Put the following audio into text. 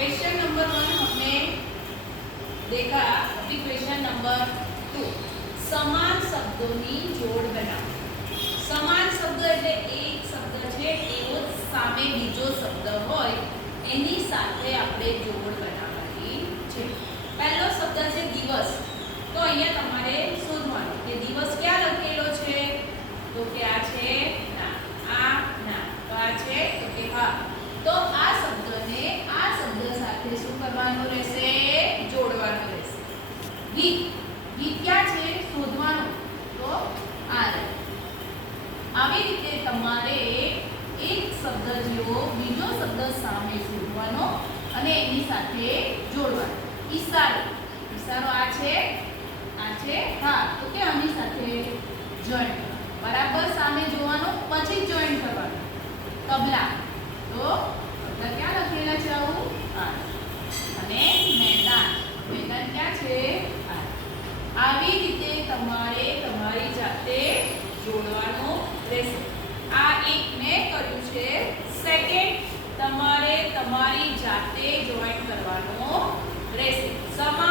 Question number 1 हमने देखा। अभी क्वेश्चन नंबर 2 સમાન શબ્દોની જોડ બનાવો। સમાન શબ્દ એટલે એક શબ્દ છે એવો સામે બીજો શબ્દ હોય એની સાથે આપણે જોડ બનાવવાની છે। પહેલો શબ્દ છે દિવસ, તો અહીંયા તમારે શોધવાનું કે દિવસ ક્યાં લખેલો છે, તો કે આ છે ના, આ ના, તો આ છે તો કે હા। તો આ શબ્દને આ શબ્દ સાથે શું કરવાનું રહેશે, જોડવાનું રહેશે। ગીત, ગીત ક્યાં છે શોધવાનું, તો આ રહે। આવી રીતે તમારે એક શબ્દ જેવો બીજો શબ્દ સામે શોધવાનો અને એની સાથે જોડવાનો। ઈશારો, ઈશારો આ છે હા, તો કે આની સાથે જોઈન્ટ બરાબર સામે જોવાનું પછી જોઈન્ટ કરવાનું। તબલા, તો તબલા ક્યાં લખેલા છે આવું આ, અને મેદાન, મેદાન ક્યાં છે આ। આવી રીતે તમારે તમારી જાતે જોડવાનું રહેશે। આ એક મેં કર્યું છે, સેકન્ડ તમારે તમારી જાતે જોઈન્ટ કરવાનો રહેશે। સમાન